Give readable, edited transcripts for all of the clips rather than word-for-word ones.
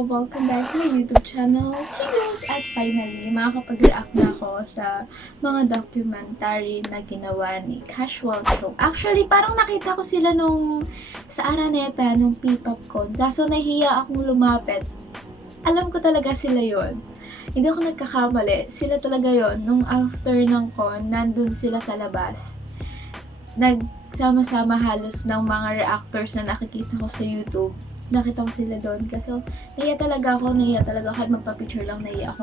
Welcome back to my YouTube channel. Cheers! At finally, makakapag-react na ako sa mga documentary na ginawa ni Casual Show. Actually, parang nakita ko sila sa Araneta, nung PPOP-CON. Kaso nahiya akong lumapit. Alam ko talaga sila yon. Hindi ako nagkakamali. Sila talaga yon. Nung after ng con, nandun sila sa labas. Nagsama-sama halos ng mga reactors na nakikita ko sa YouTube. Nakita ko sila doon. Kasi nahiya talaga ako. Kahit magpa-picture lang, nahiya ako.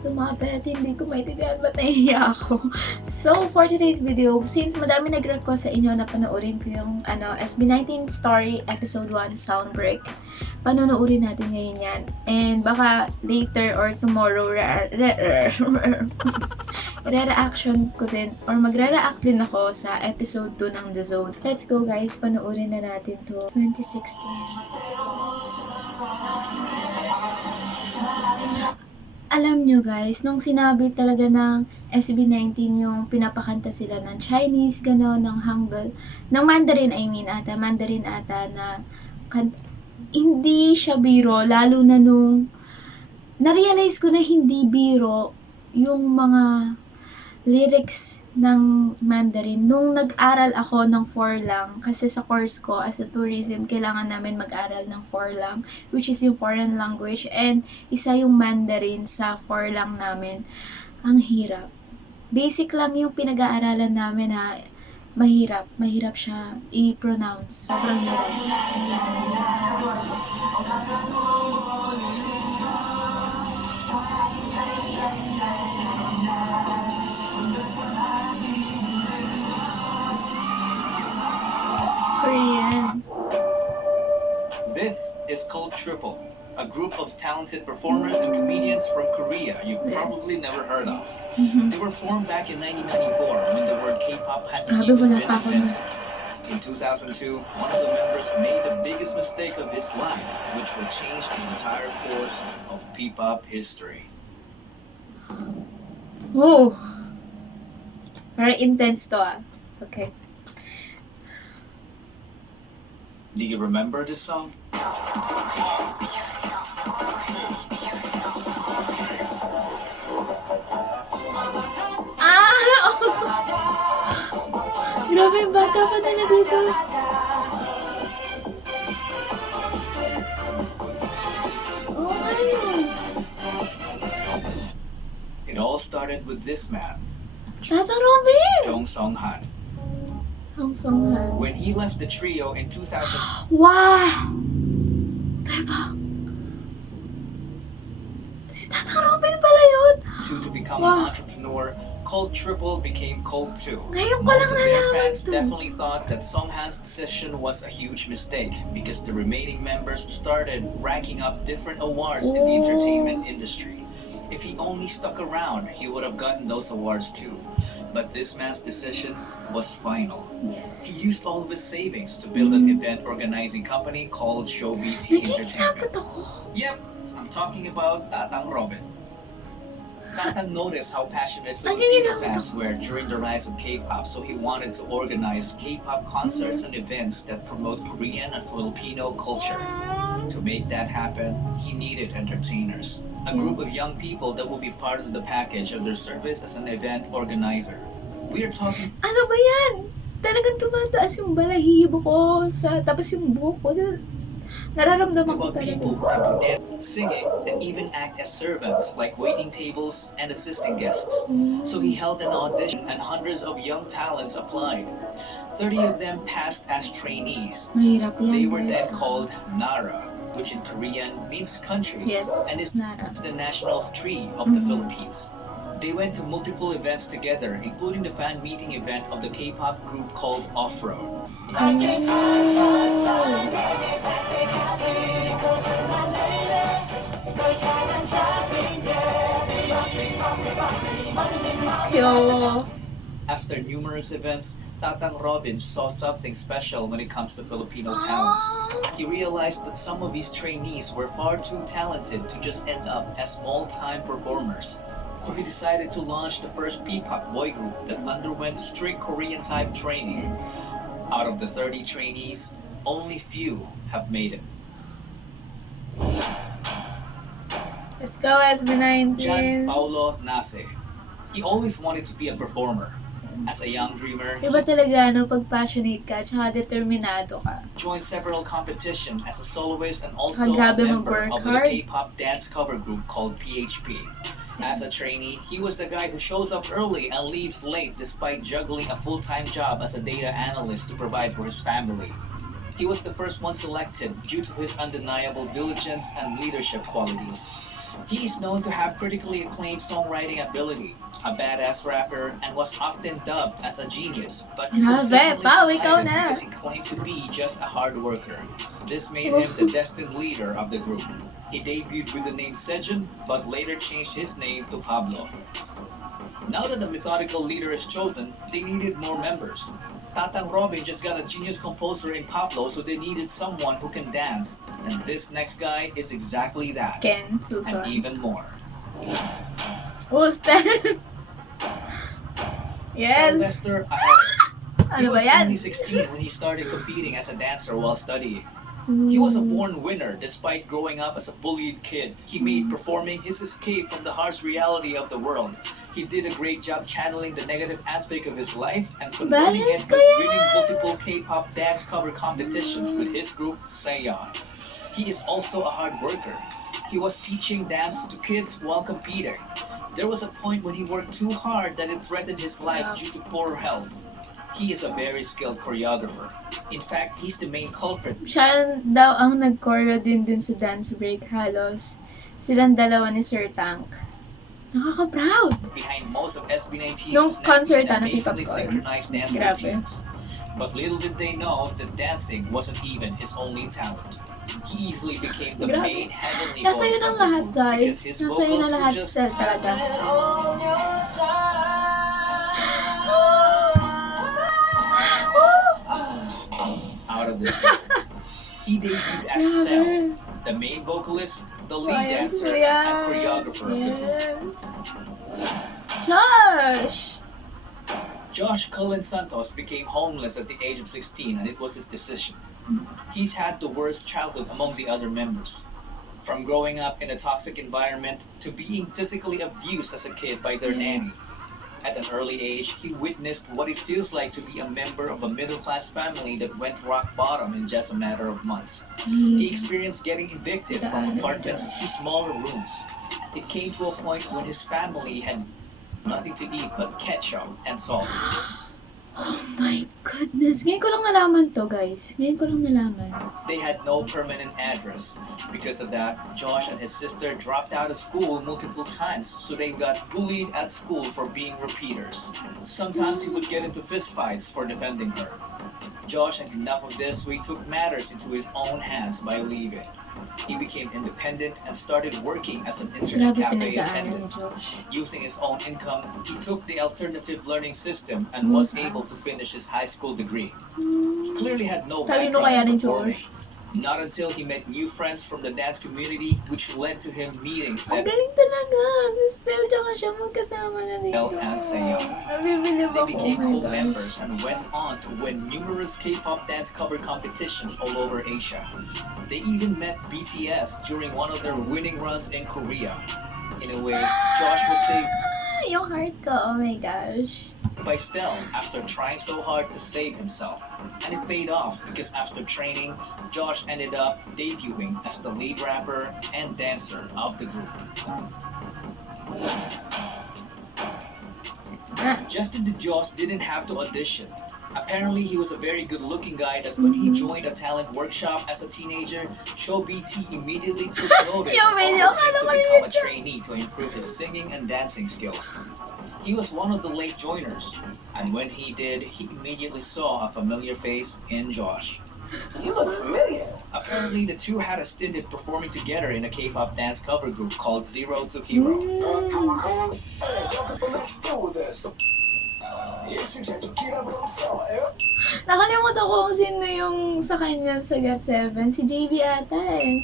Lumapit, hindi ko maintindihan ba't nahiya ako. So, for today's video, since madami nag-request sa inyo na panoorin ko yung SB19 Story Episode 1 Soundbreak, panonoorin natin ngayon yan. And baka later or tomorrow, re-reaction ko din, or magre-react din ako sa episode 2 ng The Zone. Let's go guys, panoorin na natin to. 2016. Alam nyo guys, nung sinabi talaga ng SB19 yung pinapakanta sila ng Chinese, gano'n, ng Hangul, ng Mandarin, Mandarin ata na hindi siya biro, lalo na nung na-realize ko na hindi biro yung mga lyrics ng Mandarin. Nung nag-aral ako ng 4 lang, kasi sa course ko as a tourism, kailangan namin mag-aral ng 4 lang, which is yung foreign language, and isa yung Mandarin sa 4 lang namin. Ang hirap. Basic lang yung pinag-aaralan namin na mahirap siya i-pronounce. Sobrang hirap. Korean. This is called Triple, a group of talented performers and comedians from Korea you've probably never heard of. They were formed back in 1994 when the word K-pop hadn't even been invented. In 2002, one of the members made the biggest mistake of his life, which would change the entire course of P-pop history. Oh! Very intense to Okay. Do you remember this song? Grabe, bata pa nila dito. Oh my. It all started with this man, Tata Robin! Jong Song-han. Song-Han. When he left the trio in 2000, Wow! Diba? Si Tata Robin pala yun! to become an entrepreneur, Cult Triple became Cult 2. Ngayon ko Most lang of their nalaman fans to. definitely thought that Song-han's decision was a huge mistake because the remaining members started racking up different awards in the entertainment industry. If he only stuck around, he would have gotten those awards too. But this man's decision was final. Yes. He used all of his savings to build an event organizing company called Show BT Entertainment. Nakikilapot ako. Yep, I'm talking about Tatang Robin. Tatang noticed how passionate Filipino fans were during the rise of K-pop, so he wanted to organize K-pop concerts and events that promote Korean and Filipino culture. To make that happen, he needed entertainers, a group of young people that would be part of the package of their service as an event organizer. We are talking... Ano ba yan? Talagang tumataas yung balahibo ko tapos yung buhok ko. Nararamdaman ko about people who talaga. can dance, singing, and even act as servants, like waiting tables and assisting guests. So he held an audition and hundreds of young talents applied. 30 of them passed as trainees. Mahirap yan. They were then guys. called Nara, which in Korean means country, Yes, and is Nara. the national tree of the Philippines. They went to multiple events together, including the fan meeting event of the K-pop group called Off-Road. Yo. After numerous events, Tatang Robin saw something special when it comes to Filipino talent. He realized that some of his trainees were far too talented to just end up as small-time performers. So he decided to launch the first P-pop boy group that underwent strict Korean-type training. Out of the 30 trainees, only few have made it. Let's go, SB19. Gian Paulo Nase. He always wanted to be a performer. As a young dreamer, Iba talaga, no, pag passionate ka, tsaka determinado ka. he joined several competitions as a soloist and also a Grabe member mag-work of the hard. K-pop dance cover group called PHP. As a trainee, he was the guy who shows up early and leaves late despite juggling a full-time job as a data analyst to provide for his family. He was the first one selected due to his undeniable diligence and leadership qualities. He is known to have critically acclaimed songwriting ability, a badass rapper, and was often dubbed as a genius, but he Grabe, consistently Pao, ikaw denied it na. because he claimed to be just a hard worker. This made him the destined leader of the group. He debuted with the name Sejun, but later changed his name to Pablo. Now that the methodical leader is chosen, they needed more members. Tatang Robin just got a genius composer in Pablo, so they needed someone who can dance. And this next guy is exactly that. Ken, And Susan. even more. Oh, Stan. Yes. Sylvester Ahara. He Ano ba was yan? only 16 when he started competing as a dancer while studying. He was a born winner despite growing up as a bullied kid. He made performing his escape from the harsh reality of the world. He did a great job channeling the negative aspect of his life and converting it by winning multiple K-pop dance cover competitions with his group Saeon. He is also a hard worker. He was teaching dance to kids while competing. There was a point when he worked too hard that it threatened his life due to poor health. He is a very skilled choreographer. In fact, he's the main culprit Siya daw ang nag-choreo din sa dance break halos. Silang dalawa ni Sir Tank. Nakaka-proud! behind most of SB19's Nung snappy concert, and PPOP-CON. amazingly synchronized dance Grabe. routines. But little did they know that dancing wasn't even his only talent. He easily became the Grabe. main heavenly Nasa voice yun of ang the lahat, group guys. because his Nasa yun vocals ang were lahat, just Sel, talaga. out of this world. He debuted as Stell, the main vocalist, the lead dancer, and choreographer of the group. Josh! Josh Cullen Santos became homeless at the age of 16 and it was his decision. He's had the worst childhood among the other members. From growing up in a toxic environment to being physically abused as a kid by their nanny. At an early age, he witnessed what it feels like to be a member of a middle-class family that went rock bottom in just a matter of months. He experienced getting evicted from apartments to smaller rooms. It came to a point when his family had nothing to eat but ketchup and salt. Oh my goodness. Ngayon ko lang nalaman to, guys. Ngayon ko lang nalaman. They had no permanent address. Because of that, Josh and his sister dropped out of school multiple times, so they got bullied at school for being repeaters. Sometimes he would get into fistfights for defending her. Josh had enough of this, so he took matters into his own hands by leaving. He became independent and started working as an internet Grabe cafe pinagdaanan ni attendant. Josh. Using his own income, he took the alternative learning system and was able to finish his high school degree. He clearly had no Talino background kaya in ni performing. Josh. Not until he met new friends from the dance community, which led to him meetings Ang that galing talaga. Si Stell tsaka siya magkasama na dito. El and Saeon. Nabibilib They ako. became Oh my gosh. co-members and went on to win numerous K-pop dance cover competitions all over Asia. They even met BTS during one of their winning runs in Korea. In a way, Josh was saved Yung heart ko, oh my gosh. by Stell after trying so hard to save himself. And it paid off because after training, Josh ended up debuting as the lead rapper and dancer of the group. Justin DeJoss didn't have to audition. Apparently, he was a very good-looking guy that when he joined a talent workshop as a teenager, Show BT immediately took notice Yung and video, offered him to akala ko become yun. a trainee to improve his singing and dancing skills. He was one of the late joiners, and when he did, he immediately saw a familiar face in Josh. You look familiar. Apparently, the two had a stint in performing together in a K-pop dance cover group called Zero to Hero. Let's do this. Nakalimutan ko kung sino yung sa kanya sa GOT7. Si JB ata eh.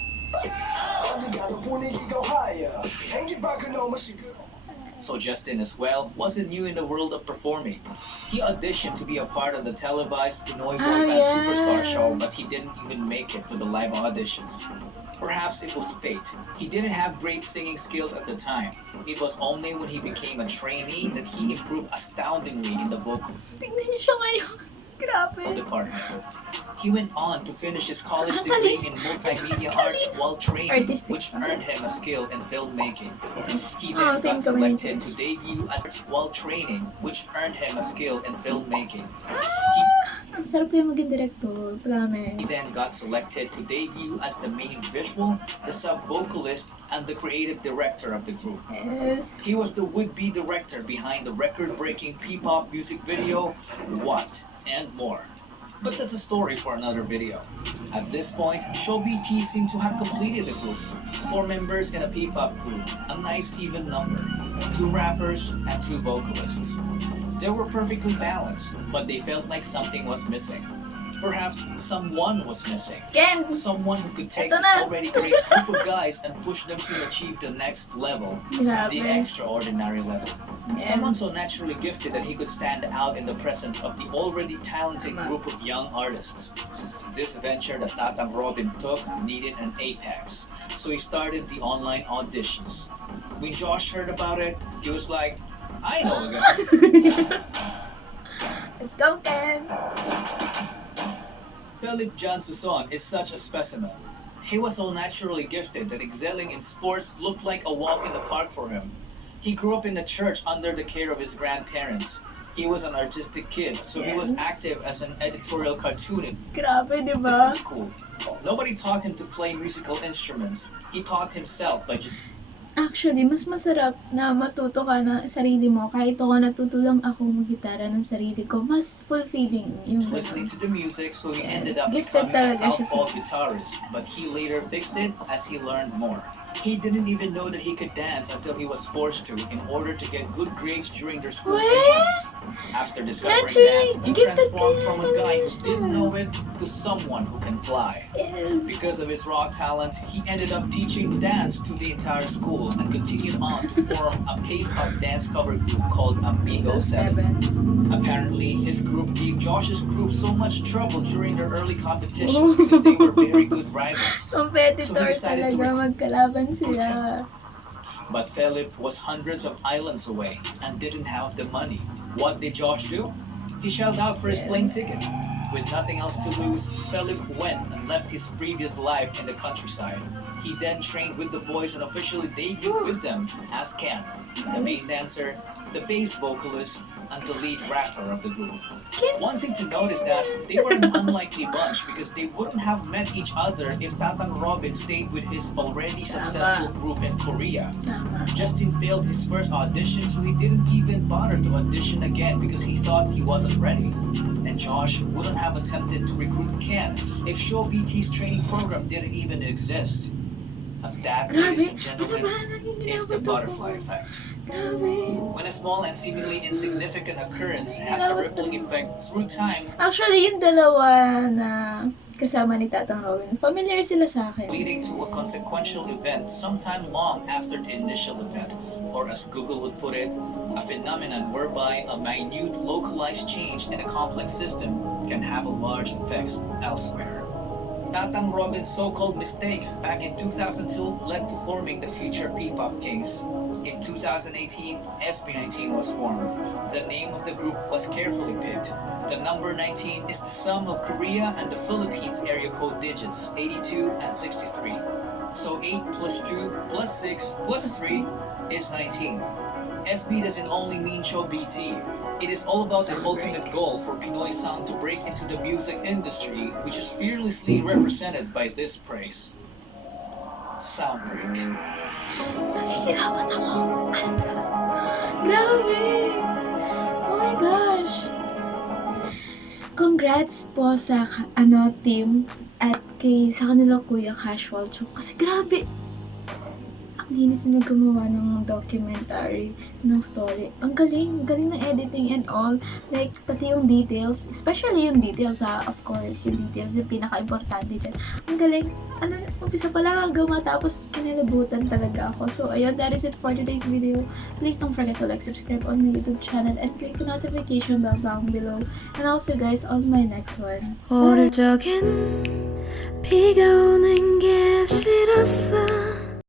So Justin as well wasn't new in the world of performing. He auditioned to be a part of the televised Pinoy boy band yeah. superstar show, but he didn't even make it to the live auditions. Perhaps it was fate. He didn't have great singing skills at the time. It was only when he became a trainee that he improved astoundingly in the vocal Tingnan niyo siya ngayon. Grabe. department. He went on to finish his college degree in multimedia arts while training, which earned him a skill in filmmaking. He then got selected to debut as while training, which earned him a skill in filmmaking. Ang sarap yung maging director, He promise. then got selected to debut as the main visual, the sub-vocalist, and the creative director of the group. Yes. He was the would-be director behind the record-breaking P-pop music video, What, and more. But that's a story for another video. At this point, SB19 seemed to have completed the group. 4 members in a P-pop group, a nice even number. 2 rappers and 2 vocalists. They were perfectly balanced, but they felt like something was missing. Perhaps someone was missing. Ken! Someone who could take Ito this na. already great group of guys and push them to achieve the next level, the Grabe. extraordinary level. Someone so naturally gifted that he could stand out in the presence of the already talented group of young artists. This venture that Tatang Robin took needed an apex, so he started the online auditions. When Josh heard about it, he was like, I know a guy. Let's go, Ken! Felipe John Suson is such a specimen. He was so naturally gifted that excelling in sports looked like a walk in the park for him. He grew up in the church under the care of his grandparents. He was an artistic kid, so he was active as an editorial cartoonist Grabe, di in ba? school. Nobody taught him to play musical instruments. He taught himself by just Actually, mas masarap na matuto ka na sarili mo. Kahit ako natutulang ako mag-gitara ng sarili ko, mas fulfilling yung listening to the music, so he Yes. ended up Gifted becoming a talaga siya southpaw sa- guitarist. But he later fixed it as he learned more. He didn't even know that he could dance until he was forced to in order to get good grades during their school What? exams. After discovering Naturally, dance, he gifted transformed ka from a guy who talaga didn't siya. know it to someone who can fly. Yes. Because of his raw talent, he ended up teaching dance to the entire school and continued on to form a K-pop dance cover group called Amigo 7. Apparently, his group gave Josh's group so much trouble during their early competitions because they were very good rivals. Competitor So he decided to talaga, magkalaban sila. But Felipe was hundreds of islands away and didn't have the money. What did Josh do? He shelled out for his plane ticket. With nothing else to lose, Felipe went and left his previous life in the countryside. He then trained with the boys and officially debuted with them as Ken, the main dancer, the bass vocalist, and the lead rapper of the group. One thing to note is that they were an unlikely bunch because they wouldn't have met each other if Tatang Robin stayed with his already successful group in Korea. Tama. Justin failed his first audition, so he didn't even bother to audition again because he thought he wasn't ready. And Josh wouldn't have attempted to recruit Ken if SB19's training program didn't even exist. And that, ladies and gentlemen, is the butterfly effect. Grabe. When a small and seemingly insignificant occurrence has a rippling effect through time, Actually, yung dalawa na kasama ni Tatang Robin, familiar sila sa akin. leading to a consequential event sometime long after the initial event, or as Google would put it, a phenomenon whereby a minute localized change in a complex system can have a large effects elsewhere. Tatang Robin's so-called mistake back in 2002 led to forming the future P-pop Kings. In 2018, SB19 was formed. The name of the group was carefully picked. The number 19 is the sum of Korea and the Philippines area code digits 82 and 63. So 8 plus 2 plus 6 plus 3 is 19. SB doesn't only mean SB19. It is all about the ultimate goal for Pinoy sound to break into the music industry, which is fearlessly represented by this praise. Soundbreak. Nakikirapat ako. Grabe! Oh my gosh! Congrats po sa team at sa kanila Kuya Casual Joke. Kasi grabe! Ang linis na gumawa ng documentary, ng story. Ang galing ng editing and all. Like, pati yung details, especially yung details of course, yung details yung pinaka-importante dyan. Ang galing, umpisa pa lang hanggang matapos kinilabutan talaga ako. So, ayun, that is it for today's video. Please don't forget to like, subscribe on my YouTube channel, and click the notification bell down below. And also guys, on my next one. 오른쪽엔 비가 오는